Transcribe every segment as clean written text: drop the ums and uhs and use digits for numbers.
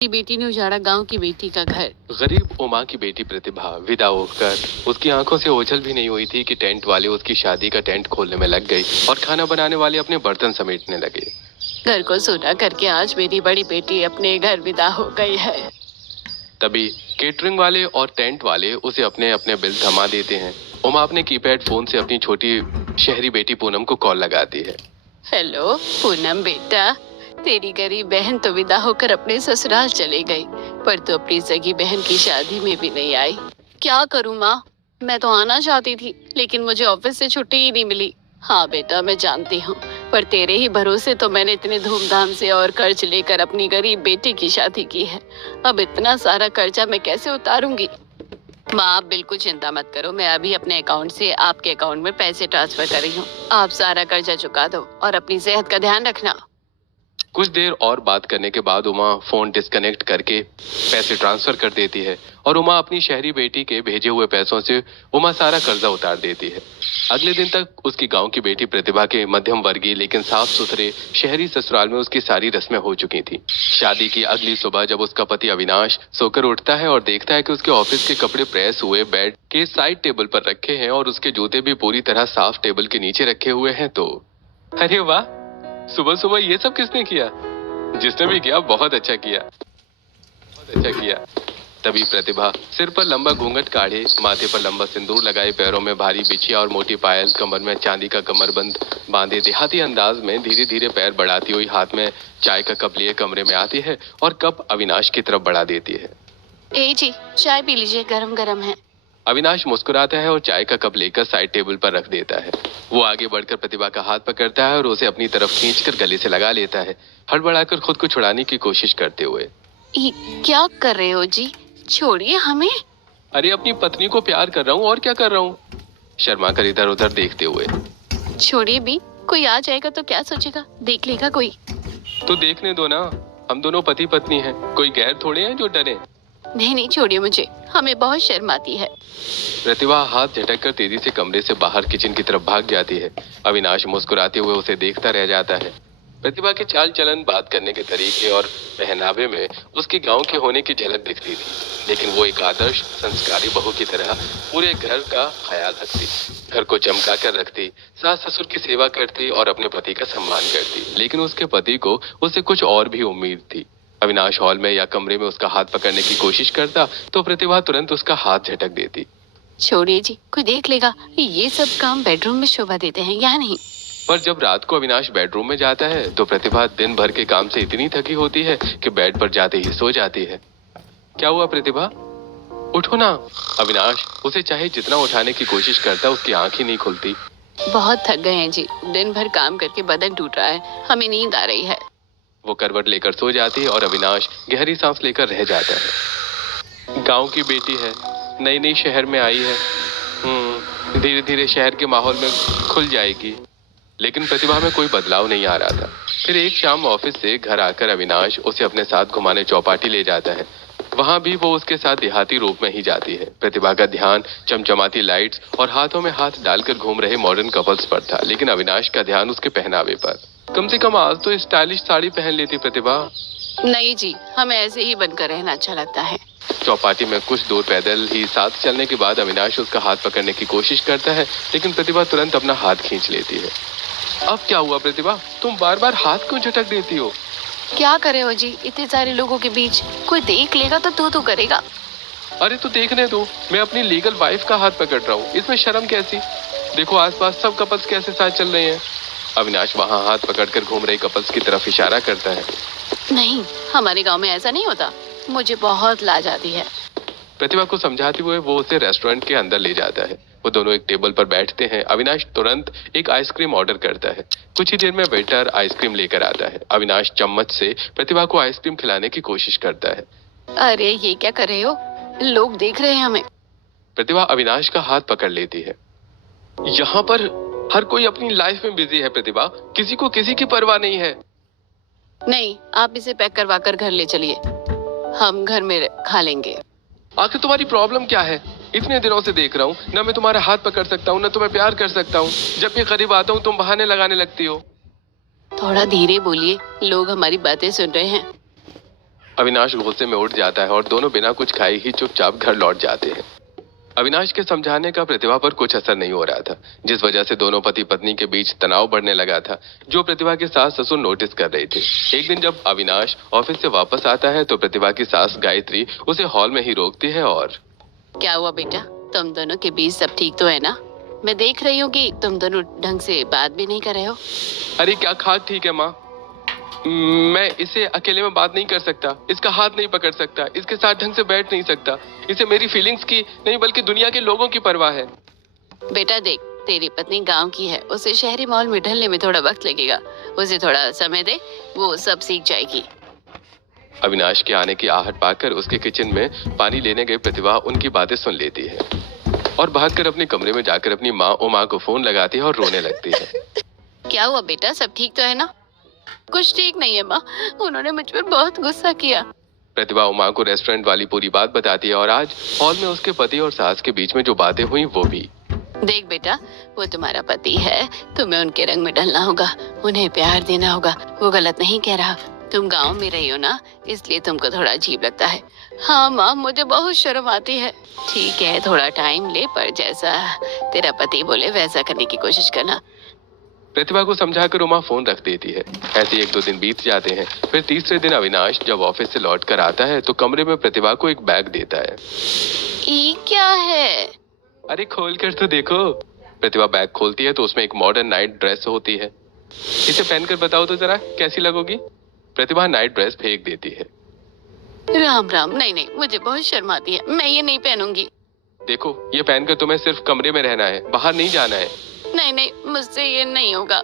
की बेटी ने उजाड़ा गांव की बेटी का घर। गरीब उमा की बेटी प्रतिभा विदा होकर उसकी आंखों से ओझल भी नहीं हुई थी कि टेंट वाले उसकी शादी का टेंट खोलने में लग गई और खाना बनाने वाले अपने बर्तन समेटने लगे। घर को सूना करके आज मेरी बड़ी बेटी अपने घर विदा हो गई है। तभी केटरिंग वाले और टेंट वाले उसे अपने अपने बिल थमा देते हैं। उमा अपने कीपैड फोन से अपनी छोटी शहरी बेटी पूनम को कॉल लगाती है। हेलो पूनम बेटा, तेरी गरीब बहन तो विदा होकर अपने ससुराल चली गई, पर तू अपनी सगी बहन की शादी में भी नहीं आई। क्या करूं माँ, मैं तो आना चाहती थी लेकिन मुझे ऑफिस से छुट्टी ही नहीं मिली। हाँ बेटा मैं जानती हूँ, पर तेरे ही भरोसे तो मैंने इतने धूमधाम से और कर्ज लेकर अपनी गरीब बेटी की शादी की है। अब इतना सारा कर्जा मैं कैसे उतारूंगी। माँ आप बिल्कुल चिंता मत करो, मैं अभी अपने अकाउंट से आपके अकाउंट में पैसे ट्रांसफर कर रही हूँ। आप सारा कर्जा चुका दो और अपनी सेहत का ध्यान रखना। कुछ देर और बात करने के बाद उमा फोन डिस्कनेक्ट करके पैसे ट्रांसफर कर देती है और उमा अपनी शहरी बेटी के भेजे हुए पैसों से उमा सारा कर्जा उतार देती है। अगले दिन तक उसकी गांव की बेटी प्रतिभा के मध्यम वर्गीय लेकिन साफ सुथरे शहरी ससुराल में उसकी सारी रस्में हो चुकी थी। शादी की अगली सुबह जब उसका पति अविनाश सोकर उठता है और देखता है कि उसके ऑफिस के कपड़े प्रेस हुए बेड के साइड टेबल पर रखे हैं और उसके जूते भी पूरी तरह साफ टेबल के नीचे रखे हुए हैं तो अरे वाह, सुबह सुबह ये सब किसने किया? जिसने भी किया बहुत अच्छा किया, बहुत अच्छा किया। तभी प्रतिभा सिर पर लंबा घूंघट काढ़े, माथे पर लंबा सिंदूर लगाए, पैरों में भारी बिछिया और मोटी पायल, कमर में चांदी का कमरबंद बांधे देहाती अंदाज में धीरे धीरे पैर बढ़ाती हुई हाथ में चाय का कप लिए कमरे में आती है और कप अविनाश की तरफ बढ़ा देती है। ए जी चाय पी लीजिए, गरम गरम है। अविनाश मुस्कुराता है और चाय का कप लेकर साइड टेबल पर रख देता है। वो आगे बढ़कर प्रतिभा का हाथ पकड़ता है और उसे अपनी तरफ खींचकर गले से लगा लेता है, हड़बड़ाकर खुद को छुड़ाने की कोशिश करते हुए। ये क्या कर रहे हो जी, छोड़िए हमें। अरे अपनी पत्नी को प्यार कर रहा हूँ और क्या कर रहा हूँ, शर्मा कर इधर उधर देखते हुए। छोड़िए भी, कोई आ जाएगा तो क्या सोचेगा, देख लेगा कोई। तो देखने दो ना, हम दोनों पति पत्नी हैं, कोई गैर थोड़े हैं जो डरे। नहीं नहीं छोड़िए मुझे, हमें बहुत शर्म आती है। प्रतिभा हाथ झटक कर तेजी से कमरे से बाहर किचन की तरफ भाग जाती है। अविनाश मुस्कुराते हुए उसे देखता रह जाता है। प्रतिभा के चाल चलन, बात करने के तरीके और पहनावे में उसके गांव के होने की झलक दिखती थी, लेकिन वो एक आदर्श संस्कारी बहू की तरह पूरे घर का ख्याल रखती, घर को चमका कर रखती, सास ससुर की सेवा करती और अपने पति का सम्मान करती। लेकिन उसके पति को उससे कुछ और भी उम्मीद थी। अविनाश हॉल में या कमरे में उसका हाथ पकड़ने की कोशिश करता तो प्रतिभा तुरंत उसका हाथ झटक देती। छोड़िए जी, कोई देख लेगा, ये सब काम बेडरूम में शोभा देते हैं या नहीं। पर जब रात को अविनाश बेडरूम में जाता है तो प्रतिभा दिन भर के काम से इतनी थकी होती है कि बेड पर जाते ही सो जाती है। क्या हुआ प्रतिभा, उठो ना। अविनाश उसे चाहे जितना उठाने की कोशिश करता उसकी आंख ही नहीं खुलती। बहुत थक गए हैं जी, दिन भर काम करके बदन टूट रहा है, हमें नींद आ रही है। वो करवट लेकर सो जाती है और अविनाश गहरी सांस लेकर रह जाता है। गांव की बेटी है, नई नई शहर में आई है, धीरे धीरे शहर के माहौल में खुल जाएगी। लेकिन प्रतिभा में कोई बदलाव नहीं आ रहा था। फिर एक शाम ऑफिस से घर आकर अविनाश उसे अपने साथ घुमाने चौपाटी ले जाता है। वहां भी वो उसके साथ देहाती रूप में ही जाती है। प्रतिभा का ध्यान चमचमाती लाइट्स और हाथों में हाथ डालकर घूम रहे मॉडर्न कपल्स पर था, लेकिन अविनाश का ध्यान उसके पहनावे पर। कम से कम आज तो स्टाइलिश साड़ी पहन लेती प्रतिभा। नहीं जी, हमें ऐसे ही बनकर रहना अच्छा लगता है। चौपाटी में कुछ दूर पैदल ही साथ चलने के बाद अविनाश उसका हाथ पकड़ने की कोशिश करता है, लेकिन प्रतिभा तुरंत अपना हाथ खींच लेती है। अब क्या हुआ प्रतिभा, तुम बार बार हाथ क्यों झटक देती हो? क्या करे हो जी, इतने सारे लोगों के बीच कोई देख लेगा तो तू करेगा। अरे तो देखने दो, मैं अपनी लीगल वाइफ का हाथ पकड़ रहा हूँ, इसमें शर्म कैसी? देखो आसपास सब कपल्स कैसे साथ चल रहे हैं। अविनाश वहाँ हाथ पकड़कर घूम रहे कपल्स की तरफ इशारा करता है। नहीं, हमारे गांव में ऐसा नहीं होता, मुझे बहुत लाज आती है। प्रतिभा को समझाते हुए वो उसे रेस्टोरेंट के अंदर ले जाता है। वो दोनों एक टेबल पर बैठते हैं। अविनाश तुरंत एक आइसक्रीम ऑर्डर करता है। कुछ ही देर में वेटर आइसक्रीम लेकर आता है। अविनाश चम्मच से प्रतिभा को आइसक्रीम खिलाने की कोशिश करता है। अरे ये क्या कर रहे हो, लोग देख रहे हैं हमें। प्रतिभा अविनाश का हाथ पकड़ लेती है। यहाँ पर हर कोई अपनी लाइफ में बिजी है प्रतिभा, किसी को किसी की परवाह नहीं है। नहीं, आप इसे पैक करवा कर घर ले चलिए, हम घर में खा लेंगे। आखिर तुम्हारी प्रॉब्लम क्या है? इतने दिनों से देख रहा हूँ, न मैं तुम्हारा हाथ पकड़ सकता हूँ, न तुम्हें प्यार कर सकता हूँ। जब भी करीब आता हूँ तुम बहाने लगाने लगती हो। थोड़ा धीरे बोलिए, लोग हमारी बातें सुन रहे हैं। अविनाश गुस्से में उठ जाता है और दोनों बिना कुछ खाए ही चुपचाप घर लौट जाते हैं। अविनाश के समझाने का प्रतिभा पर कुछ असर नहीं हो रहा था, जिस वजह से दोनों पति पत्नी के बीच तनाव बढ़ने लगा था, जो प्रतिभा के सास ससुर नोटिस कर रहे थे। एक दिन जब अविनाश ऑफिस से वापस आता है तो प्रतिभा की सास गायत्री उसे हॉल में ही रोकती है और क्या हुआ बेटा, तुम दोनों के बीच सब ठीक तो है ना? मैं देख रही हूँ कि तुम दोनों ढंग से बात भी नहीं कर रहे हो। अरे क्या खाक ठीक है माँ, मैं इसे अकेले में बात नहीं कर सकता, इसका हाथ नहीं पकड़ सकता, इसके साथ ढंग से बैठ नहीं सकता। इसे मेरी फीलिंग्स की नहीं बल्कि दुनिया के लोगों की परवाह है। बेटा देख, तेरी पत्नी गांव की है, उसे शहरी माहौल में ढलने में थोड़ा वक्त लगेगा। उसे थोड़ा समय दे, वो सब सीख जाएगी। अविनाश के आने की आहट पाकर उसके किचन में पानी लेने गई प्रतिभा उनकी बातें सुन लेती है और भागकर अपने कमरे में जाकर अपनी माँ उमा को फोन लगाती है और रोने लगती है। क्या हुआ बेटा, सब ठीक तो है ना? कुछ ठीक नहीं है माँ, उन्होंने मुझ पर बहुत गुस्सा किया। प्रतिभा उमा को रेस्टोरेंट वाली पूरी बात बताती है और आज हॉल में उसके पति और सास के बीच में जो बातें हुई वो भी। देख बेटा, वो तुम्हारा पति है, तुम्हें उनके रंग में ढलना होगा, उन्हें प्यार देना होगा। वो गलत नहीं कह रहा, तुम गांव में रही हो ना, इसलिए तुमको थोड़ा अजीब लगता है। हाँ माँ, मुझे बहुत शर्म आती है। ठीक है, थोड़ा टाइम ले, पर जैसा तेरा पति बोले वैसा करने की कोशिश करना। प्रतिभा को समझाकर उमा फोन रख देती है। ऐसे 1-2 दिन बीत जाते हैं। फिर तीसरे दिन अविनाश जब ऑफिस से लौट कर आता है तो कमरे में प्रतिभा को एक बैग देता है। ये क्या है? अरे खोल कर तो देखो। प्रतिभा बैग खोलती है तो उसमें एक मॉडर्न नाइट ड्रेस होती है। इसे पहनकर बताओ तो जरा कैसी लगोगी? प्रतिभा नाइट ड्रेस फेंक देती है। राम राम, नहीं नहीं, मुझे बहुत शर्म आती है, मैं ये नहीं पहनूंगी। देखो, ये पहनकर तुम्हें सिर्फ कमरे में रहना है, बाहर नहीं जाना है। नहीं नहीं, मुझसे ये नहीं होगा।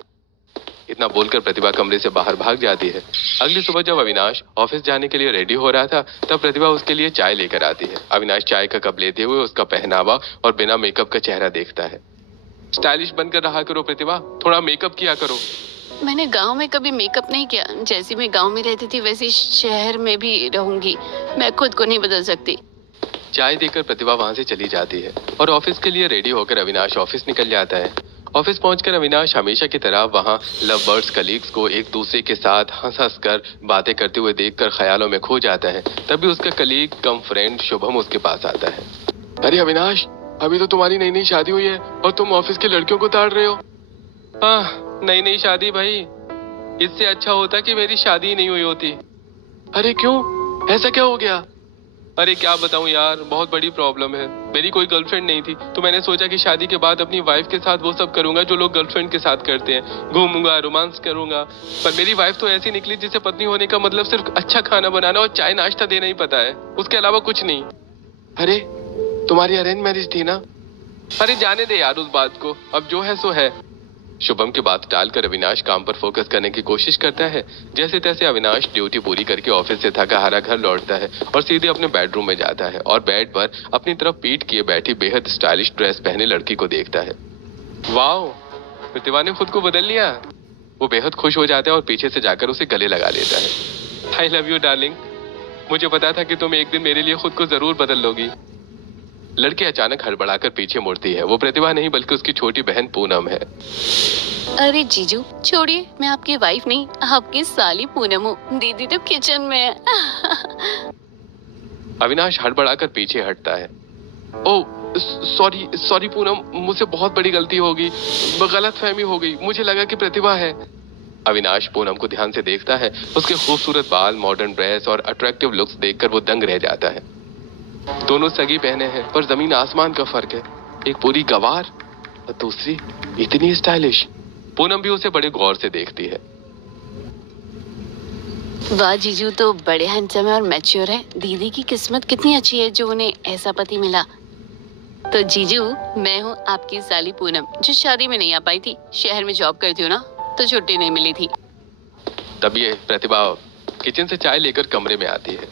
इतना बोलकर प्रतिभा कमरे से बाहर भाग जाती है। अगली सुबह जब अविनाश ऑफिस जाने के लिए रेडी हो रहा था तब प्रतिभा उसके लिए चाय लेकर आती है। अविनाश चाय का कप लेते हुए उसका पहनावा और बिना मेकअप का चेहरा देखता है। स्टाइलिश बनकर रहा करो प्रतिभा, थोड़ा मेकअप किया करो। मैंने गांव में कभी मेकअप नहीं किया। जैसी मैं गांव में रहती थी वैसी शहर में भी रहूंगी। मैं खुद को नहीं बदल सकती। चाय देकर प्रतिभा वहां से चली जाती है और ऑफिस के लिए रेडी होकर अविनाश ऑफिस निकल जाता है। ऑफिस पहुंचकर अविनाश हमेशा की तरह वहां लव बर्ड्स कलीग्स को एक दूसरे के साथ हंस कर बातें करते हुए देखकर ख्यालों में खो जाता है। तभी उसका कलीग कम फ्रेंड शुभम उसके पास आता है। अरे अविनाश, अभी तो तुम्हारी नई नई शादी हुई है और तुम ऑफिस के लड़कियों को ताड़ रहे हो। हाँ, नई नई शादी भाई, इससे अच्छा होता कि मेरी शादी ही नहीं हुई होती। अरे क्यों, ऐसा क्या हो गया? अरे क्या बताऊं यार, बहुत बड़ी प्रॉब्लम है। मेरी कोई गर्लफ्रेंड नहीं थी तो मैंने सोचा कि शादी के बाद अपनी वाइफ के साथ वो सब करूंगा जो लोग गर्लफ्रेंड के साथ करते हैं। घूमूंगा, रोमांस करूंगा। पर मेरी वाइफ तो ऐसी निकली जिसे पत्नी होने का मतलब सिर्फ अच्छा खाना बनाना और चाय नाश्ता देना ही पता है, उसके अलावा कुछ नहीं। अरे तुम्हारी अरेंज मैरिज थी ना? अरे जाने दे यार उस बात को, अब जो है सो है। शुभम की बात टालकर अविनाश काम पर फोकस करने की कोशिश करता है। जैसे तैसे अविनाश ड्यूटी पूरी करके ऑफिस से थका हारा घर लौटता है और सीधे अपने बेडरूम में जाता है और बेड पर अपनी तरफ पीठ किए बैठी बेहद स्टाइलिश ड्रेस पहने लड़की को देखता है। वाओ, प्रतिभा ने खुद को बदल लिया। वो बेहद खुश हो जाता है और पीछे से जाकर उसे गले लगा लेता है। आई लव यू डार्लिंग, मुझे पता था कि तुम एक दिन मेरे लिए खुद को जरूर बदल लोगी। लड़की अचानक हड़बड़ाकर पीछे मुड़ती है। वो प्रतिभा नहीं बल्कि उसकी छोटी बहन पूनम है। अरे जीजू छोड़िए, मैं आपकी वाइफ नहीं, आपकी साली पूनम हूँ। दीदी तो किचन में है। अविनाश हड़बड़ाकर पीछे हटता है। ओह सॉरी सॉरी पूनम, मुझसे बहुत बड़ी गलती हो गई, गलतफहमी हो गई, मुझे लगा कि प्रतिभा है। अविनाश पूनम को ध्यान से देखता है। उसके खूबसूरत बाल, मॉडर्न ड्रेस और अट्रैक्टिव लुक्स देखकर वो दंग रह जाता है। दोनों सगी बहनें हैं पर जमीन आसमान का फर्क है। एक पूरी गवार और दूसरी इतनी स्टाइलिश। पूनम भी उसे बड़े गौर से देखती है। वाह, जीजू तो बड़े हैंडसम है और मैच्योर है। दीदी की किस्मत कितनी अच्छी है जो उन्हें ऐसा पति मिला। तो जीजू, मैं हूँ आपकी साली पूनम, जो शादी में नहीं आ पाई थी। शहर में जॉब करती हूँ ना, तो छुट्टी नहीं मिली थी। तब ये प्रतिभा किचन से चाय लेकर कमरे में आती है।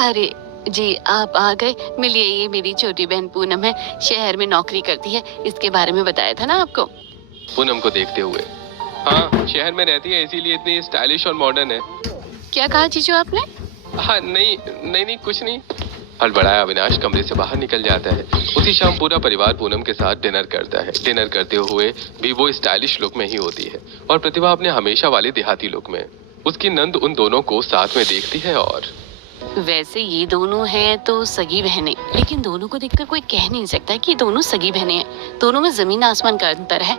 अरे जी, आप आ गए। मिलिए, ये मेरी छोटी बहन पूनम है, शहर में नौकरी करती है। इसके बारे में बताया था ना आपको। पूनम को देखते हुए, हाँ शहर में रहती है इसीलिए इतनी स्टाइलिश और मॉडर्न है। क्या कहा जीजू आपने? हाँ नहीं नहीं नहीं कुछ नहीं। हड़बड़ाया अविनाश कमरे से बाहर निकल जाता है। उसी शाम पूरा परिवार पूनम के साथ डिनर करता है। डिनर करते हुए भी वो स्टाइलिश लुक में ही होती है और प्रतिभा अपने हमेशा वाले देहाती लुक में। उसकी नंद उन दोनों को साथ में देखती है और वैसे ये दोनों हैं तो सगी बहनें, लेकिन दोनों को देखकर कोई कह नहीं सकता कि दोनों सगी बहनें हैं। दोनों में जमीन आसमान का अंतर है।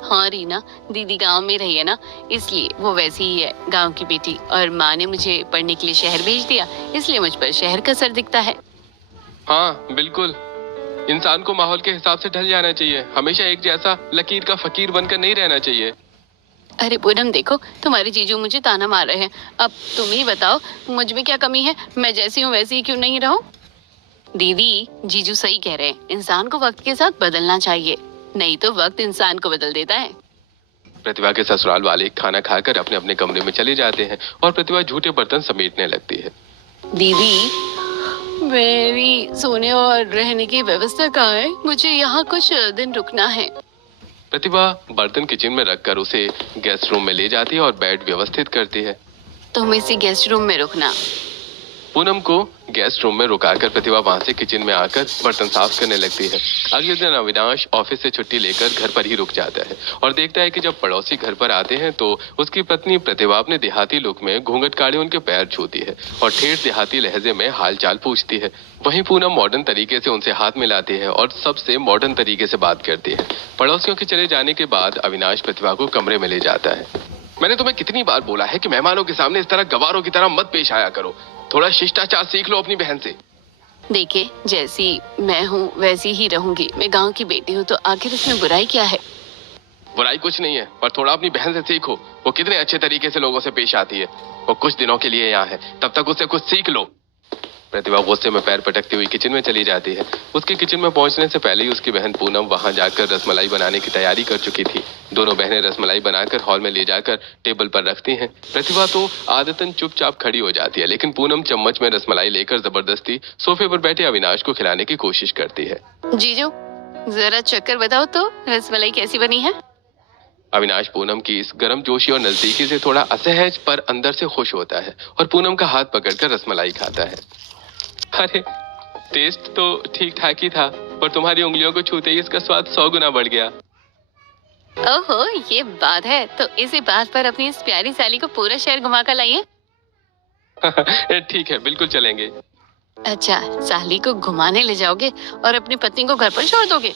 हाँ रीना, दीदी गांव में रही है ना, इसलिए वो वैसी ही है, गांव की बेटी। और माँ ने मुझे पढ़ने के लिए शहर भेज दिया, इसलिए मुझ पर शहर का असर दिखता है। हाँ बिल्कुल, इंसान को माहौल के हिसाब से ढल जाना चाहिए, हमेशा एक जैसा लकीर का फकीर बनकर नहीं रहना चाहिए। अरे पूनम देखो, तुम्हारे जीजू मुझे ताना मार रहे हैं। अब तुम ही बताओ, मुझ में क्या कमी है? मैं जैसी हूँ वैसी ही क्यों नहीं रहूं? दीदी, जीजू सही कह रहे हैं, इंसान को वक्त के साथ बदलना चाहिए, नहीं तो वक्त इंसान को बदल देता है। प्रतिभा के ससुराल वाले खाना खाकर अपने अपने कमरे में चले जाते हैं और प्रतिभा झूठे बर्तन समेटने लगती है। दीदी, मेरी सोने और रहने की व्यवस्था कहाँ है? मुझे यहाँ कुछ दिन रुकना है। प्रतिभा बर्तन किचन में रखकर उसे गेस्ट रूम में ले जाती है और बेड व्यवस्थित करती है। तुम इसी गेस्ट रूम में रुकना। पूनम को गेस्ट रूम में रुकाकर प्रतिभा वहां से किचन में आकर बर्तन साफ करने लगती है। अगले दिन अविनाश ऑफिस से छुट्टी लेकर घर पर ही रुक जाता है और देखता है कि जब पड़ोसी घर पर आते हैं तो उसकी पत्नी प्रतिभा अपने देहाती लुक में घूंघट काढ़े उनके पैर छूती है और ठेठ देहाती लहजे में हालचाल पूछती है। वहीं पूनम मॉडर्न तरीके से उनसे हाथ मिलाती है और सबसे मॉडर्न तरीके से बात करती है। पड़ोसियों के चले जाने के बाद अविनाश प्रतिभा को कमरे में ले जाता है। मैंने तुम्हें कितनी बार बोला है कि मेहमानों के सामने इस तरह गवारों की तरह मत पेश आया करो, थोड़ा शिष्टाचार सीख लो अपनी बहन से। देखिए, जैसी मैं हूँ वैसी ही रहूंगी। मैं गांव की बेटी हूँ, तो आखिर इसमें बुराई क्या है? बुराई कुछ नहीं है, पर थोड़ा अपनी बहन से सीखो। वो कितने अच्छे तरीके से लोगों से पेश आती है। वो कुछ दिनों के लिए यहाँ है, तब तक उससे कुछ सीख लो। प्रतिभा गुस्से में पैर पटकती हुई किचन में चली जाती है। उसके किचन में पहुंचने से पहले ही उसकी बहन पूनम वहां जाकर रसमलाई बनाने की तैयारी कर चुकी थी। दोनों बहनें रसमलाई बनाकर हॉल में ले जाकर टेबल पर रखती हैं। प्रतिभा तो आदतन चुपचाप खड़ी हो जाती है, लेकिन पूनम चम्मच में रसमलाई लेकर जबरदस्ती सोफे पर बैठे अविनाश को खिलाने की कोशिश करती है। जीजू, जरा चक्कर बताओ तो, रसमलाई कैसी बनी है? अविनाश पूनम की इस गर्मजोशी और नजदीकी से थोड़ा असहज पर अंदर से खुश होता है और पूनम का हाथ पकड़कर रसमलाई खाता है। अरे, टेस्ट तो ठीक ठाक ही था, पर तुम्हारी उंगलियों को छूते ही इसका स्वाद 100 गुना बढ़ गया। ओहो, ये बात है, तो इसी बात पर अपनी इस प्यारी साली को पूरा शहर घुमा कर लाइए। ठीक है, बिल्कुल चलेंगे। अच्छा, साली को घुमाने ले जाओगे और अपनी पत्नी को घर पर छोड़ दोगे?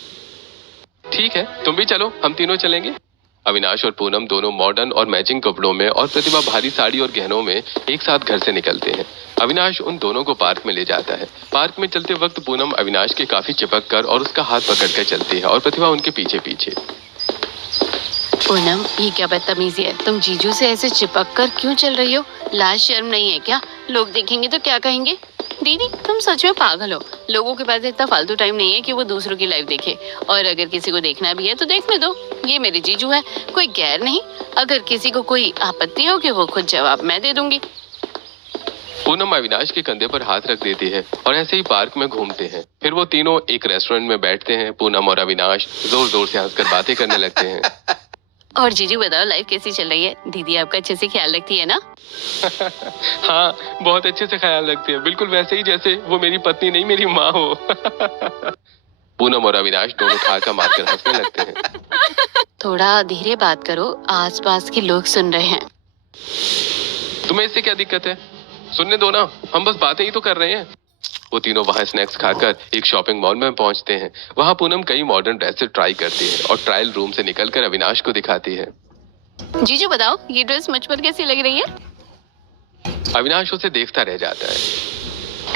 ठीक है, तुम भी चलो, हम तीनों चलेंगे। अविनाश और पूनम दोनों मॉडर्न और मैचिंग कपड़ों में और प्रतिभा भारी साड़ी और गहनों में एक साथ घर से निकलते हैं। अविनाश उन दोनों को पार्क में ले जाता है। पार्क में चलते वक्त पूनम अविनाश के काफी चिपक कर और उसका हाथ पकड़कर चलती है और प्रतिभा उनके पीछे पीछे। पूनम, ये क्या बदतमीजी है? तुम जीजू से ऐसे चिपक कर क्यों चल रही हो? लाज शर्म नहीं है क्या? लोग देखेंगे तो क्या कहेंगे? दीदी, तुम सच में पागल हो। लोगों के पास इतना फालतू टाइम नहीं है कि वो दूसरों की लाइफ देखे, और अगर किसी को देखना भी है तो देखने दो। ये मेरे जीजू है, कोई गैर नहीं। अगर किसी को कोई आपत्ति होगी वो खुद जवाब मैं दे दूंगी। पूनम अविनाश के कंधे पर हाथ रख देती है और ऐसे ही पार्क में घूमते हैं। फिर वो तीनों एक रेस्टोरेंट में बैठते हैं। पूनम और अविनाश जोर जोर से हंसकर बातें करने लगते हैं। और जीजू बताओ, लाइफ कैसी चल रही है? दीदी आपका अच्छे से ख्याल रखती है ना? हाँ, बहुत अच्छे से ख्याल रखती है, बिल्कुल वैसे ही जैसे वो मेरी पत्नी नहीं मेरी माँ हो। पूनम और अविनाश दोनों ठाका मारकर हंसने लगते हैं। थोड़ा धीरे बात करो, आसपास के लोग सुन रहे हैं। तुम्हें इससे क्या दिक्कत है? सुनने दो ना, हम बस बातें ही तो कर रहे हैं। वो तीनों वहां स्नैक्स खाकर एक शॉपिंग मॉल में पहुंचते हैं। वहां पूनम कई मॉडर्न ड्रेसेस ट्राई करती है और ट्रायल रूम से निकलकर अविनाश को दिखाती है। जीजू बताओ, ये ड्रेस मुझ पर कैसी लग रही है? अविनाश उसे देखता रह जाता है।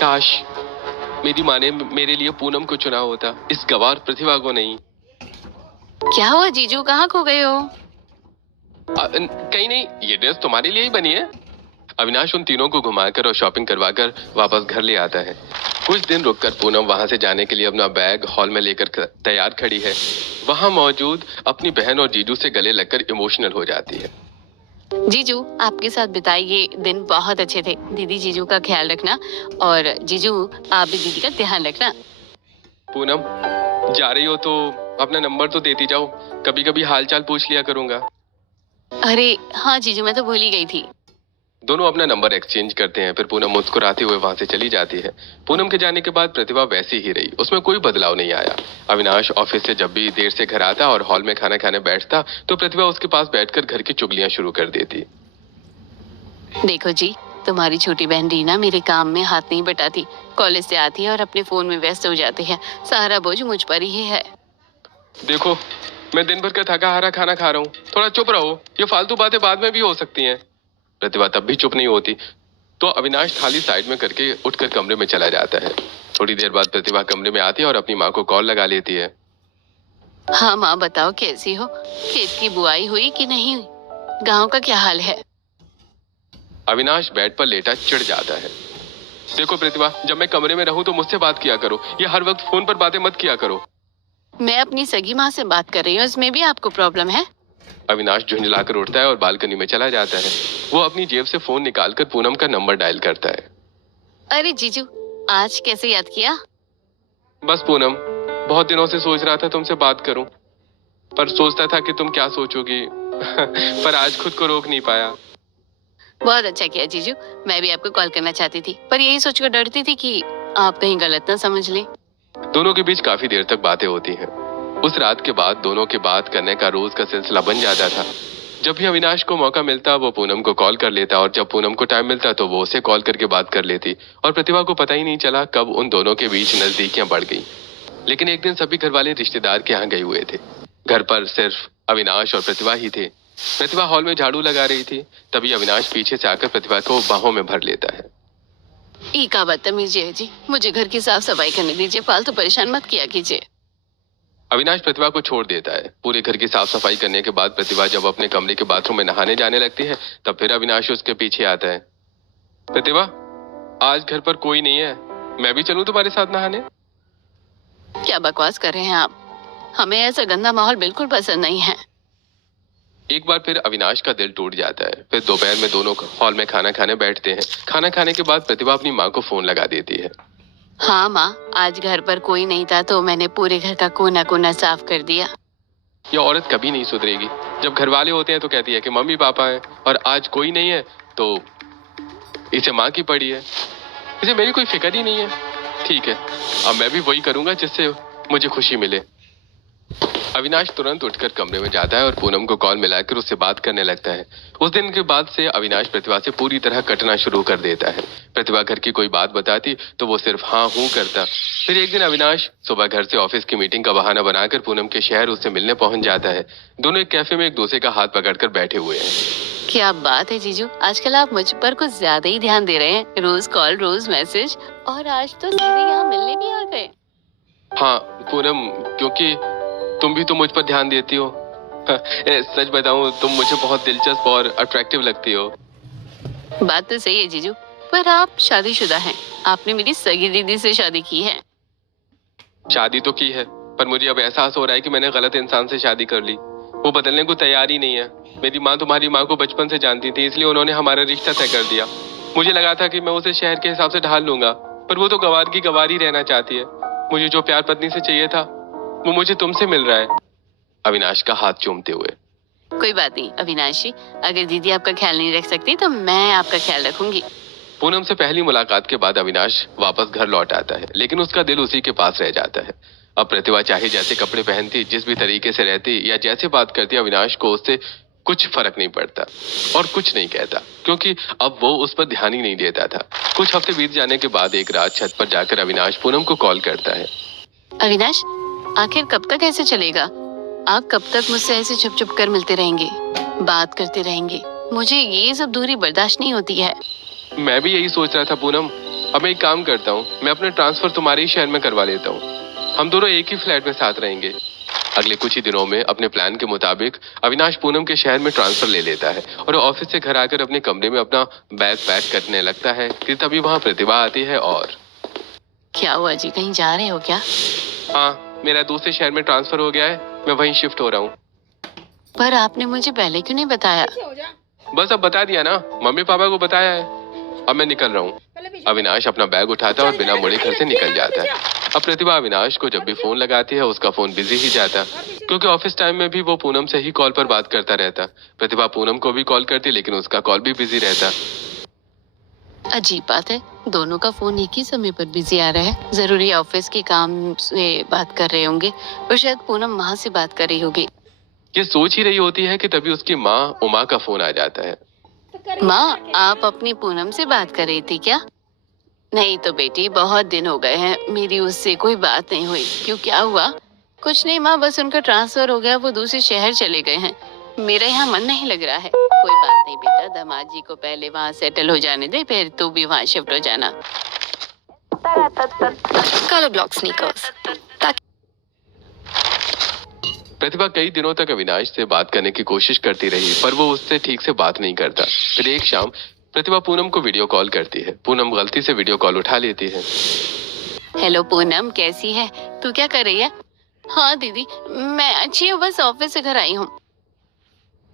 काश मेरी माँ ने मेरे लिए पूनम को चुना होता, इस गवार प्रतिभा को नहीं। क्या हुआ जीजू, कहाँ खो गए हो? कहीं नहीं, ये ड्रेस तुम्हारे लिए ही बनी है। अविनाश उन तीनों को घुमाकर और शॉपिंग करवाकर वापस घर ले आता है। कुछ दिन रुककर पूनम वहां से जाने के लिए अपना बैग हॉल में लेकर तैयार खड़ी है। वहां मौजूद अपनी बहन और जीजू से गले लगकर इमोशनल हो जाती है। जीजू, आपके साथ बिताए ये दिन बहुत अच्छे थे। दीदी जीजू का ख्याल रखना, और जीजू आप भी दीदी का ध्यान रखना। पूनम, जा रही हो तो अपना नंबर तो देती जाओ, कभी कभी हालचाल पूछ लिया करूंगा। अरे हाँ जीजू, मैं तो भूल ही गई थी। दोनों अपना नंबर एक्सचेंज करते हैं। फिर पूनम मुस्कुराते हुए वहां से चली जाती है। पूनम के जाने के बाद प्रतिभा वैसी ही रही, उसमें कोई बदलाव नहीं आया। अविनाश ऑफिस से जब भी देर से घर आता और हॉल में खाना खाने बैठता तो प्रतिभा उसके पास बैठकर घर की चुगलियां शुरू कर देती। देखो जी, तुम्हारी छोटी बहन रीना मेरे काम में हाथ नहीं बटाती। कॉलेज से आती है और अपने फोन में व्यस्त हो जाती है। सारा बोझ मुझ पर ही है। देखो, मैं दिन भर का थका हारा खाना खा रहा हूँ, थोड़ा चुप रहो। ये फालतू बातें बाद में भी हो सकती हैं। प्रतिभा तब भी चुप नहीं होती, तो अविनाश थाली साइड में करके उठकर कमरे में चला जाता है। थोड़ी देर बाद प्रतिभा कमरे में आती है और अपनी माँ को कॉल लगा लेती है। हाँ माँ, बताओ कैसी हो? खेत की बुआई हुई कि नहीं हुई? गाँव का क्या हाल है? अविनाश बेड पर लेटा चिढ़ जाता है। देखो प्रतिभा, जब मैं कमरे में रहूं तो मुझसे बात किया करो, ये हर वक्त फोन पर बातें मत किया करो। मैं अपनी सगी माँ से बात कर रही हूँ, इसमें भी आपको प्रॉब्लम है? अविनाश झुंझलाकर उठता है और बालकनी में चला जाता है। वो अपनी जेब से फोन निकालकर पूनम का नंबर डायल करता है। अरे जीजू, आज कैसे याद किया? बस पूनम, बहुत दिनों से सोच रहा था तुमसे बात करूं, पर सोचता था कि तुम क्या सोचोगी। पर आज खुद को रोक नहीं पाया। बहुत अच्छा किया जीजू। मैं भी आपको कॉल करना चाहती थी, पर यही सोचकर डरती थी कि आप कहीं गलत ना समझ लें। दोनों के बीच काफी देर तक बातें होती हैं। उस रात के बाद दोनों के बात करने का रोज का सिलसिला बन जाता था। जब भी अविनाश को मौका मिलता वो पूनम को कॉल कर लेता, और जब पूनम को टाइम मिलता तो वो उसे कॉल करके बात कर लेती। और प्रतिभा को पता ही नहीं चला कब उन दोनों के बीच नजदीकियां बढ़ गई। लेकिन एक दिन सभी घर वाले रिश्तेदार के यहाँ गए हुए थे। घर पर सिर्फ अविनाश और प्रतिभा ही थे। प्रतिभा हॉल में झाड़ू लगा रही थी, तभी अविनाश पीछे से आकर प्रतिभा को बाहों में भर लेता है। ई का बदतमीजी है जी, मुझे घर की साफ सफाई करने दीजिए, फालतू परेशान मत किया कीजिए। अविनाश प्रतिभा को छोड़ देता है। पूरे घर की साफ सफाई करने के बाद प्रतिभा जब अपने कमरे के बाथरूम में नहाने जाने लगती है, तब फिर अविनाश उसके पीछे आता है। प्रतिभा, आज घर पर कोई नहीं है, मैं भी चलूं तुम्हारे साथ नहाने? क्या बकवास कर रहे हैं आप? हमें ऐसा गंदा माहौल बिल्कुल पसंद नहीं है। एक बार फिर अविनाश का दिल टूट जाता है। फिर दोपहर में दोनों हॉल में खाना खाने बैठते हैं। खाना खाने के बाद प्रतिभा अपनी माँ को फोन लगा देती है। हाँ माँ, आज घर पर कोई नहीं था तो मैंने पूरे घर का कोना कोना साफ कर दिया। ये औरत कभी नहीं सुधरेगी। जब घर वाले होते हैं तो कहती है कि मम्मी पापा हैं, और आज कोई नहीं है तो इसे माँ की पड़ी है। इसे मेरी कोई फिक्र ही नहीं है। ठीक है, अब मैं भी वही करूंगा जिससे मुझे खुशी मिले। अविनाश तुरंत उठकर कमरे में जाता है और पूनम को कॉल मिलाकर उससे बात करने लगता है। उस दिन के बाद से अविनाश प्रतिभा से पूरी तरह कटना शुरू कर देता है। प्रतिभा घर की कोई बात बताती तो वो सिर्फ हाँ हूँ करता। फिर एक दिन अविनाश सुबह घर से ऑफिस की मीटिंग का बहाना बनाकर पूनम के शहर उससे मिलने पहुंच जाता है। दोनों एक कैफे में एक दूसरे का हाथ पकड़कर बैठे हुए हैं। क्या बात है जीजू, आजकल आप मुझ पर कुछ ज्यादा ही ध्यान दे रहे हैं। रोज कॉल, रोज मैसेज, और आज तो सीधे यहाँ मिलने भी आ गए। हाँ पूनम, क्योंकि तुम भी तो मुझ पर ध्यान देती हो। सच बताऊं, तुम मुझे बहुत दिलचस्प और अट्रैक्टिव लगती हो। बात तो सही है जीजू, पर आप शादीशुदा हैं। आपने मेरी सगी दीदी से शादी की है। शादी तो की है, पर मुझे अब एहसास हो रहा है कि मैंने गलत इंसान से शादी कर ली। वो बदलने को तैयार ही नहीं है। मेरी माँ तुम्हारी माँ को बचपन से जानती थी, इसलिए उन्होंने हमारा रिश्ता तय कर दिया। मुझे लगा था कि मैं उसे शहर के हिसाब से ढाल लूंगा, पर वो तो गवार की गवार ही रहना चाहती है। मुझे जो प्यार पत्नी से चाहिए था वो मुझे तुमसे मिल रहा है। अविनाश का हाथ चूमते हुए। कोई बात नहीं अविनाश जी, अगर दीदी आपका ख्याल नहीं रख सकती तो मैं आपका ख्याल रखूंगी। पूनम से पहली मुलाकात के बाद अविनाश वापस घर लौट आता है, लेकिन उसका दिल उसी के पास रह जाता है। अब प्रतिभा चाहे जैसे कपड़े पहनती, जिस भी तरीके से रहती या जैसे बात करती, अविनाश को उससे कुछ फर्क नहीं पड़ता और कुछ नहीं कहता, क्योंकि अब वो उस पर ध्यान ही नहीं देता था। कुछ हफ्ते बीत जाने के बाद एक रात छत पर जाकर अविनाश पूनम को कॉल करता है। अविनाश, आखिर कब तक ऐसे चलेगा? आप कब तक मुझसे ऐसे छुप छुप कर मिलते रहेंगे, बात करते रहेंगे? मुझे ये सब दूरी बर्दाश्त नहीं होती है। मैं भी यही सोच रहा था पूनम। अब मैं एक काम करता हूँ, मैं अपना ट्रांसफर तुम्हारे ही शहर में करवा लेता हूँ। हम दोनों एक ही फ्लैट में साथ रहेंगे। अगले कुछ ही दिनों में अपने प्लान के मुताबिक अविनाश पूनम के शहर में ट्रांसफर ले लेता है और ऑफिस से घर आकर अपने कमरे में अपना बैग पैक करने लगता है कि तभी वहाँ प्रतिभा आती है। और क्या हुआ जी, कहीं जा रहे हो क्या? हाँ, मेरा दूसरे शहर में ट्रांसफर हो गया है, मैं वहीं शिफ्ट हो रहा हूँ। पर आपने मुझे पहले क्यों नहीं बताया? बस अब बता दिया ना, मम्मी पापा को बताया है। अब मैं निकल रहा हूँ। अविनाश अपना बैग उठाता और बिना मुड़े घर से निकल जाता है। अब प्रतिभा अविनाश को जब भी फोन लगाती है उसका फोन बिजी ही जाता, क्योंकि ऑफिस टाइम में भी वो पूनम से ही कॉल पर बात करता रहता। प्रतिभा पूनम को भी कॉल करती, लेकिन उसका कॉल भी बिजी रहता। अजीब बात है, दोनों का फोन एक ही समय पर बिजी आ रहा है। जरूरी ऑफिस के काम से बात कर रहे होंगे, और शायद पूनम माँ से बात कर रही होगी। ये सोच ही रही होती है कि तभी उसकी माँ उमा का फोन आ जाता है। माँ, आप अपनी पूनम से बात कर रही थी क्या? नहीं तो बेटी, बहुत दिन हो गए हैं, मेरी उससे कोई बात नहीं हुई। क्यों, क्या हुआ? कुछ नहीं माँ, बस उनका ट्रांसफर हो गया, वो दूसरे शहर चले गए हैं। मेरा यहाँ मन नहीं लग रहा है। कोई बात नहीं बेटा, दामाद जी को पहले वहाँ सेटल हो जाने दे, फिर तू भी वहाँ शिफ्ट हो जाना। Color block sneakers. प्रतिभा कई दिनों तक अविनाश से बात करने की कोशिश करती रही, पर वो उससे ठीक से बात नहीं करता। फिर एक शाम प्रतिभा पूनम को वीडियो कॉल करती है। पूनम गलती से वीडियो कॉल उठा लेती है। हेलो पूनम, कैसी है? तू क्या कर रही है? हाँ दीदी, मैं अच्छी हूँ, बस ऑफिस से घर आई हूँ।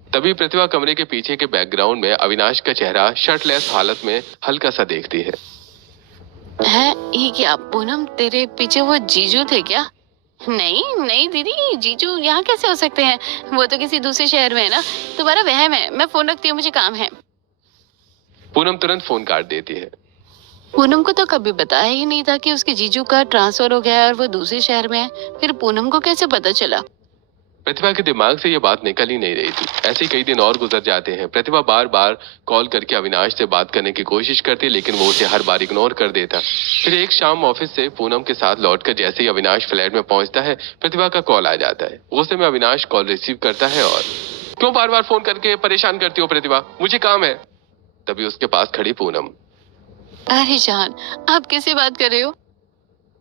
तभी प्रतिभा कमरे के पीछे के बैकग्राउंड में अविनाश का चेहरा शर्टलेस हालत में हल्का सा देखती है। ये क्या पूनम, तेरे पीछे वो जीजू थे क्या? नहीं नहीं दीदी, जीजू यहाँ कैसे हो सकते हैं? वो तो किसी दूसरे शहर में है ना। तुम्हारा वहम है। मैं फोन रखती हूँ, मुझे काम है। पूनम तुरंत फोन काट देती है। पूनम को तो कभी बताया ही नहीं था कि उसके जीजू का ट्रांसफर हो गया है और वो दूसरे शहर में है। फिर पूनम को कैसे पता चला? प्रतिभा के दिमाग से ये बात निकल ही नहीं रही थी। ऐसे ही कई दिन और गुजर जाते हैं। प्रतिभा बार बार कॉल करके अविनाश से बात करने की कोशिश करती, लेकिन वो उसे हर बार इग्नोर कर देता। फिर एक शाम ऑफिस से पूनम के साथ लौटकर जैसे ही अविनाश फ्लैट में पहुंचता है, प्रतिभा का कॉल आ जाता है। गुस्से में अविनाश कॉल रिसीव करता है और क्यों बार बार फोन करके परेशान करती हो प्रतिभा, मुझे काम है। तभी उसके पास खड़ी पूनम। अरे जान, आप किससे बात कर रहे हो?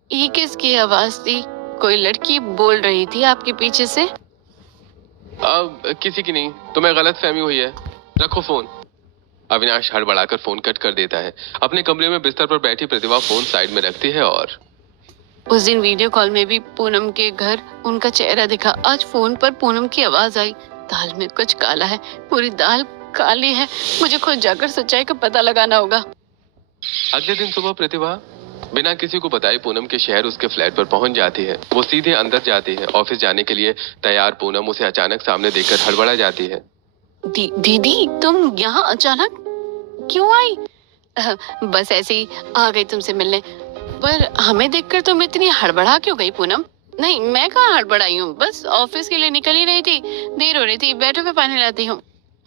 ये किसकी आवाज थी? कोई लड़की बोल रही थी आपके पीछे से? अब किसी की नहीं, तुम्हें गलत फहमी हुई है, रखो फोन। अविनाश हड़बड़ाकर फोन कट कर देता है। अपने कमरे में बिस्तर पर बैठी प्रतिभा फोन साइड में रखती है और उस दिन वीडियो कॉल में भी पूनम के घर उनका चेहरा दिखा। आज फोन पर पूनम की आवाज आई। दाल में कुछ काला है, पूरी दाल काली है। मुझे खुद जाकर सच्चाई का पता लगाना होगा। अगले दिन सुबह प्रतिभा बिना किसी को बताए पूनम के शहर उसके फ्लैट पर पहुंच जाती है। वो सीधे अंदर जाती है। ऑफिस जाने के लिए तैयार पूनम उसे अचानक सामने देखकर हड़बड़ा जाती है। दीदी, तुम यहाँ अचानक क्यों आई? बस ऐसे ही आ गई तुमसे मिलने। पर हमें देखकर तुम इतनी हड़बड़ा क्यों गई पूनम? नहीं, मैं कहाँ हड़बड़ाई हूँ, बस ऑफिस के लिए निकल ही रही थी। देर हो रही थी, बैठो, मैं पानी लाती हूँ।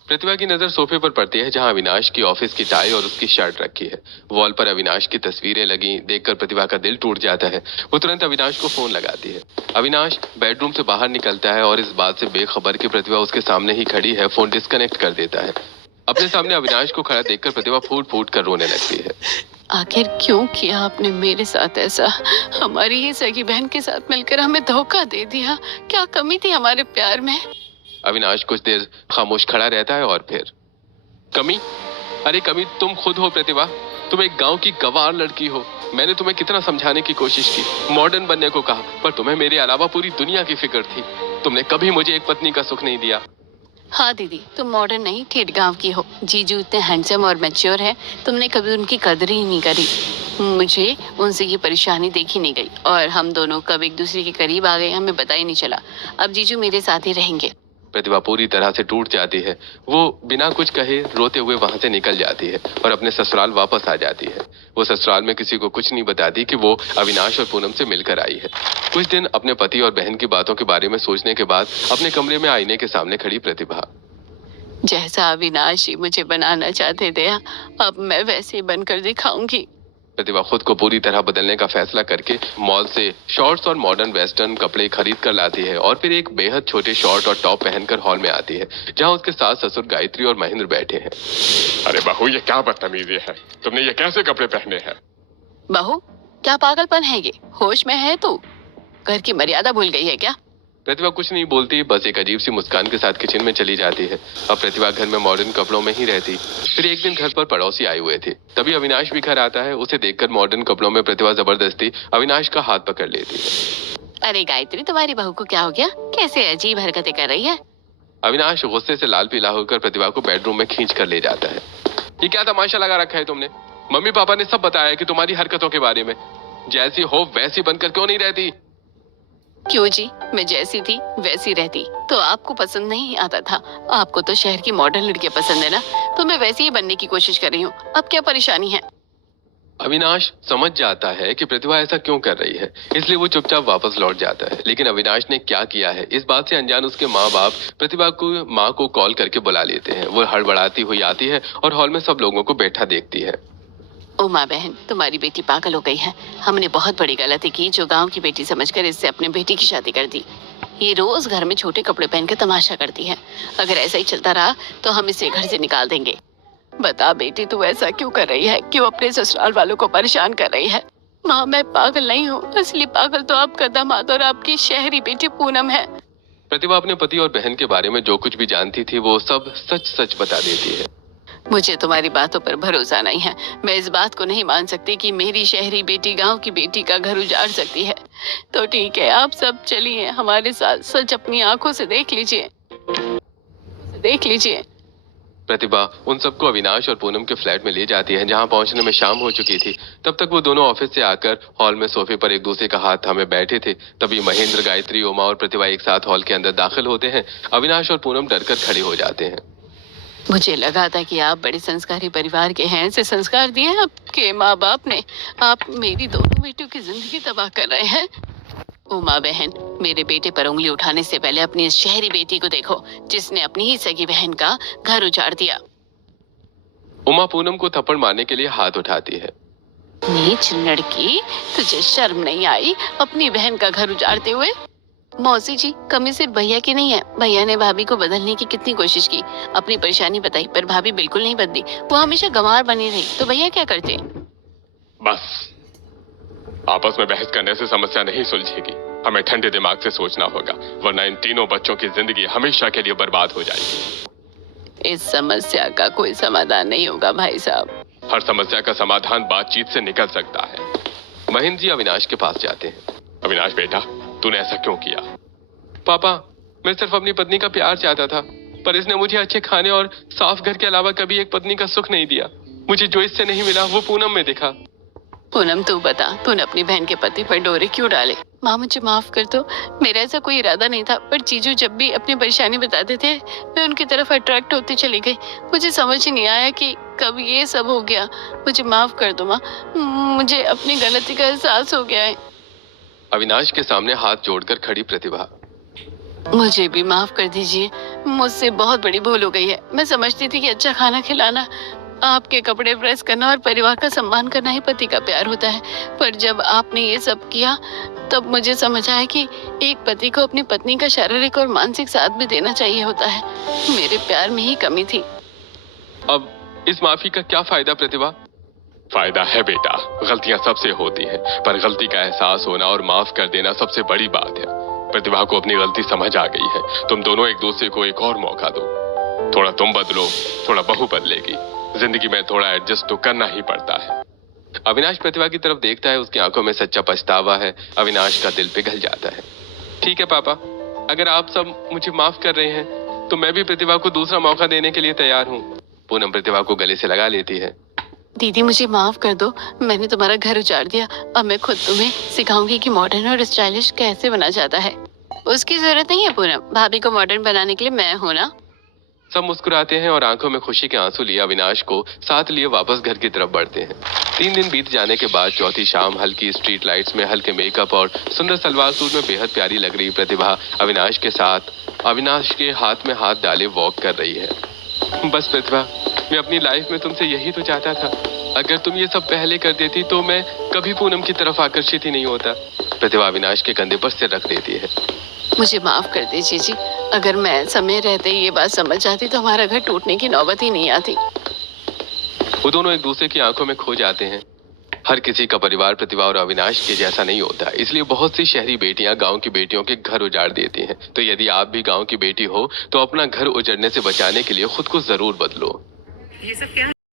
प्रतिभा की नजर सोफे पर पड़ती है, जहां अविनाश की ऑफिस की टाई और उसकी शर्ट रखी है। वॉल पर अविनाश की तस्वीरें लगी देखकर प्रतिभा का दिल टूट जाता है। वो तुरंत अविनाश को फोन लगाती है। अविनाश बेडरूम से बाहर निकलता है और इस बात से बेखबर कि प्रतिभा उसके सामने ही खड़ी है, फोन डिस्कनेक्ट कर देता है। अपने सामने अविनाश को खड़ा देखकर प्रतिभा फूट फूट कर रोने लगती है। आखिर क्यों किया आपने मेरे साथ ऐसा? हमारी ही सगी बहन के साथ मिलकर हमें धोखा दे दिया। क्या कमी थी हमारे प्यार में? अविनाश कुछ देर खामोश खड़ा रहता है और फिर कमी? अरे कमी तुम खुद हो प्रतिभा। तुम एक गांव की गंवार लड़की हो। मैंने तुम्हें कितना समझाने की कोशिश की, मॉडर्न बनने को कहा, पर तुम्हें मेरे अलावा पूरी दुनिया की फिक्र थी। तुमने कभी मुझे एक पत्नी का सुख नहीं दिया। हाँ दीदी, तुम मॉडर्न नहीं, ठेठ गांव की हो। जीजू इतने हैंडसम और मैच्योर है, तुमने कभी उनकी कदर ही नहीं करी। मुझे उनसे ये परेशानी देखी नहीं गई और हम दोनों कब एक दूसरे के करीब आ गए, हमें पता ही नहीं चला। अब जीजू मेरे साथ ही रहेंगे। प्रतिभा पूरी तरह से टूट जाती है। वो बिना कुछ कहे रोते हुए वहां से निकल जाती है और अपने ससुराल वापस आ जाती है। वो ससुराल में किसी को कुछ नहीं बताती कि वो अविनाश और पूनम से मिलकर आई है। कुछ दिन अपने पति और बहन की बातों के बारे में सोचने के बाद अपने कमरे में आईने के सामने खड़ी प्रतिभा। जैसा अविनाश जी मुझे बनाना चाहते थे, अब मैं वैसे ही बनकर दिखाऊंगी। प्रतिभा खुद को पूरी तरह बदलने का फैसला करके मॉल से शॉर्ट्स और मॉडर्न वेस्टर्न कपड़े खरीद कर लाती है और फिर एक बेहद छोटे शॉर्ट और टॉप पहनकर हॉल में आती है, जहां उसके सास ससुर गायत्री और महेंद्र बैठे हैं। अरे बहू, ये क्या बदतमीजी है? तुमने ये कैसे कपड़े पहने हैं? बहू, क्या पागलपन है ये? होश में है तू? घर की मर्यादा भूल गई है क्या? प्रतिभा कुछ नहीं बोलती, बस एक अजीब सी मुस्कान के साथ किचन में चली जाती है। अब प्रतिभा घर में मॉडर्न कपड़ों में ही रहती। फिर एक दिन घर पर पड़ोसी आए हुए थे, तभी अविनाश भी घर आता है। उसे देखकर मॉडर्न कपड़ों में प्रतिभा जबरदस्ती अविनाश का हाथ पकड़ लेती है। अरे गायत्री, तुम्हारी बहू को क्या हो गया? कैसे अजीब हरकतें कर रही है? अविनाश गुस्से से लाल पीला होकर प्रतिभा को बेडरूम में खींच कर ले जाता है। ये क्या तमाशा लगा रखा है तुमने? मम्मी पापा ने सब बताया कि तुम्हारी हरकतों के बारे में। जैसी हो वैसी बनकर क्यों नहीं रहती? क्यों जी, मैं जैसी थी वैसी रहती तो आपको पसंद नहीं आता था। आपको तो शहर की मॉडर्न लड़कियां पसंद है ना, तो मैं वैसे ही बनने की कोशिश कर रही हूँ। अब क्या परेशानी है? अविनाश समझ जाता है कि प्रतिभा ऐसा क्यों कर रही है, इसलिए वो चुपचाप वापस लौट जाता है। लेकिन अविनाश ने क्या किया है, इस बात से अनजान उसके माँ बाप प्रतिभा को माँ को कॉल करके बुला लेते हैं। वो हड़बड़ाती हुई आती है और हॉल में सब लोगों को बैठा देखती है। उमा बहन, तुम्हारी बेटी पागल हो गई है। हमने बहुत बड़ी गलती की जो गांव की बेटी समझकर इससे अपने बेटी की शादी कर दी। ये रोज घर में छोटे कपड़े पहन के तमाशा करती है। अगर ऐसा ही चलता रहा तो हम इसे घर से निकाल देंगे। बता बेटी, तू ऐसा क्यों कर रही है? क्यों अपने ससुराल वालों को परेशान कर रही है? माँ, मैं पागल नहीं हूँ। असली पागल तो आपका दामाद और आपकी शहरी बेटी पूनम है। प्रतिभा अपने पति और बहन के बारे में जो कुछ भी जानती थी वो सब सच सच बता देती है। मुझे तुम्हारी बातों पर भरोसा नहीं है। मैं इस बात को नहीं मान सकती कि मेरी शहरी बेटी गांव की बेटी का घर उजाड़ सकती है। तो ठीक है, आप सब चलिए हमारे साथ। सच अपनी आंखों से देख लीजिए, देख लीजिए। प्रतिभा उन सबको अविनाश और पूनम के फ्लैट में ले जाती है, जहां पहुंचने में शाम हो चुकी थी। तब तक वो दोनों ऑफिस से आकर हॉल में सोफे पर एक दूसरे का हाथ थामे बैठे थे। तभी महेंद्र, गायत्री, उमा और प्रतिभा एक साथ हॉल के अंदर दाखिल होते हैं। अविनाश और पूनम डरकर खड़े हो जाते हैं। मुझे लगा था कि आप बड़े संस्कारी परिवार के हैं। ऐसे संस्कार दिए आपके माँ बाप ने। आप मेरी दोनों बेटियों की जिंदगी तबाह कर रहे हैं। उमा बहन, मेरे बेटे पर उंगली उठाने से पहले अपनी इस शहरी बेटी को देखो, जिसने अपनी ही सगी बहन का घर उजाड़ दिया। उमा पूनम को थप्पड़ मारने के लिए हाथ उठाती है। नीच लड़की, तुझे शर्म नहीं आई अपनी बहन का घर उजाड़ते हुए? मौसी जी, कमी सिर्फ भैया की नहीं है। भैया ने भाभी को बदलने की कितनी कोशिश की, अपनी परेशानी बताई, पर भाभी बिल्कुल नहीं बदली। वो हमेशा गंवार बनी रही। तो भैया क्या करते? बस, आपस में बहस करने से समस्या नहीं सुलझेगी। हमें ठंडे दिमाग से सोचना होगा, वरना इन तीनों बच्चों की जिंदगी हमेशा के लिए बर्बाद हो जाएगी। इस समस्या का कोई समाधान नहीं होगा भाई साहब। हर समस्या का समाधान बातचीत से निकल सकता है। महेंद्र जी अविनाश के पास जाते हैं। अविनाश बेटा, तूने ऐसा क्यों किया? पापा, मैं सिर्फ अपनी पत्नी का प्यार चाहता था, पर इसने मुझे अच्छे खाने और साफ घर के अलावा कभी एक पत्नी का सुख नहीं दिया। मुझे जो इससे नहीं मिला वो पूनम में दिखा। पूनम, तू बता, तूने अपनी बहन के पति पर डोरे क्यों डाले? माँ, मुझे माफ कर दो। मेरा ऐसा कोई इरादा नहीं था, पर जीजू जब भी अपनी परेशानी बताते थे मैं उनकी तरफ अट्रैक्ट होती चली गई। मुझे समझ ही नहीं आया कि कब ये सब हो गया। मुझे माफ कर दो माँ, मुझे अपनी गलती का एहसास हो गया है। अविनाश के सामने हाथ जोड़कर खड़ी प्रतिभा। मुझे भी माफ कर दीजिए, मुझसे बहुत बड़ी भूल हो गई है। मैं समझती थी कि अच्छा खाना खिलाना, आपके कपड़े प्रेस करना और परिवार का सम्मान करना ही पति का प्यार होता है। पर जब आपने ये सब किया तब मुझे समझ आया कि एक पति को अपनी पत्नी का शारीरिक और मानसिक साथ भी देना चाहिए होता है। मेरे प्यार में ही कमी थी। अब इस माफी का क्या फायदा प्रतिभा? फायदा है बेटा, गलतियां सबसे होती हैं, पर गलती का एहसास होना और माफ कर देना सबसे बड़ी बात है। प्रतिभा को अपनी गलती समझ आ गई है। तुम दोनों एक दूसरे को एक और मौका दो। थोड़ा तुम बदलो, थोड़ा बहू बदलेगी। जिंदगी में थोड़ा एडजस्ट तो करना ही पड़ता है। अविनाश प्रतिभा की तरफ देखता है, उसकी आंखों में सच्चा पछतावा है। अविनाश का दिल पिघल जाता है। ठीक है पापा, अगर आप सब मुझे माफ कर रहे हैं तो मैं भी प्रतिभा को दूसरा मौका देने के लिए तैयार हूँ। पूनम प्रतिभा को गले से लगा लेती है। दीदी, मुझे माफ कर दो। मैंने तुम्हारा घर उजाड़ दिया। अब मैं खुद तुम्हें सिखाऊंगी कि मॉडर्न और स्टाइलिश कैसे बना जाता है। उसकी जरूरत नहीं है पूनम, भाभी को मॉडर्न बनाने के लिए मैं हूं ना। सब मुस्कुराते हैं और आंखों में खुशी के आंसू लिए अविनाश को साथ लिए वापस घर की तरफ बढ़ते हैं। 3 दिन बीत जाने के बाद चौथी शाम हल्की स्ट्रीट लाइट्स में हल्के मेकअप और सुंदर सलवार सूट में बेहद प्यारी लग रही प्रतिभा अविनाश के साथ अविनाश के हाथ में हाथ डाले वॉक कर रही है। बस प्रतिभा, मैं अपनी लाइफ में तुमसे यही तो चाहता था। अगर तुम ये सब पहले कर देती तो मैं कभी पूनम की तरफ आकर्षित ही नहीं होता। प्रतिभा अविनाश के कंधे पर सिर रख देती है। मुझे माफ कर दीजिए जी। अगर मैं समय रहते ये बात समझ जाती तो हमारा घर टूटने की नौबत ही नहीं आती। वो दोनों एक दूसरे की आंखों में खो जाते हैं। हर किसी का परिवार प्रतिभा और अविनाश के जैसा नहीं होता, इसलिए बहुत सी शहरी बेटियां गांव की बेटियों के घर उजाड़ देती हैं। तो यदि आप भी गांव की बेटी हो तो अपना घर उजड़ने से बचाने के लिए खुद को जरूर बदलो। ये सब क्या